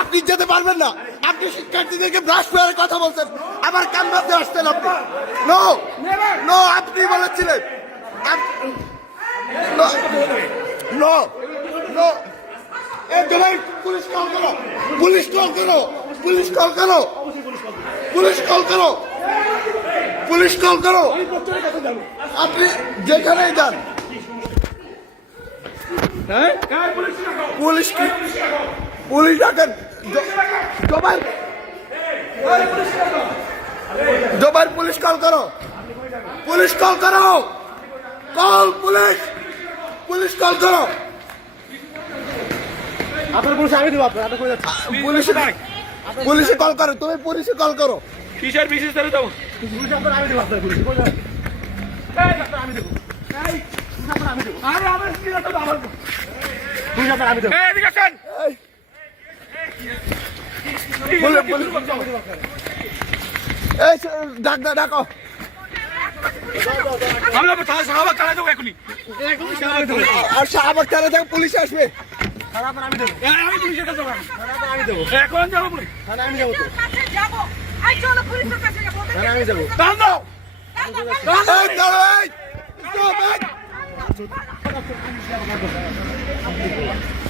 আপনি যেতে পারবেন না। আপনি শিক্ষার্থীদেরকে ব্রাশ পেয়ারের কথা বলছেন। আবার কান্নাতে আসছেন আপনি। নো নো আপনি বলেছিলেন। Police call police call police call police call করো। পুলিশ কল করো। আপনি যেখানেই যান। পুলিশ কি? পুলিশ ডাকেন জবাই। জবাই পুলিশ কল করো। পুলিশ কল করো। Call police. পুলিশ কল করো। আপনার পুলিশ আমি দেবো আপনার পুলিশ পুলিশে কল করো তুমি পুলিশে কল করো। কিসের বিশেষ ধরে পুলিশ আপনার আমি দেবো আপনার পুলিশ। ডাক ডাক যাব এখনই আর শাহবাগ থানা থেকে পুলিশ আসবে আমি দেবো। এই, আমি পুলিশের কাছে যাব আমি দেবো এখন যাব পুলিশ থানা আমি যাব তো যাব আই চলো পুলিশের কাছে যাব থানা আমি যাব। দাও দাঁড়াও, không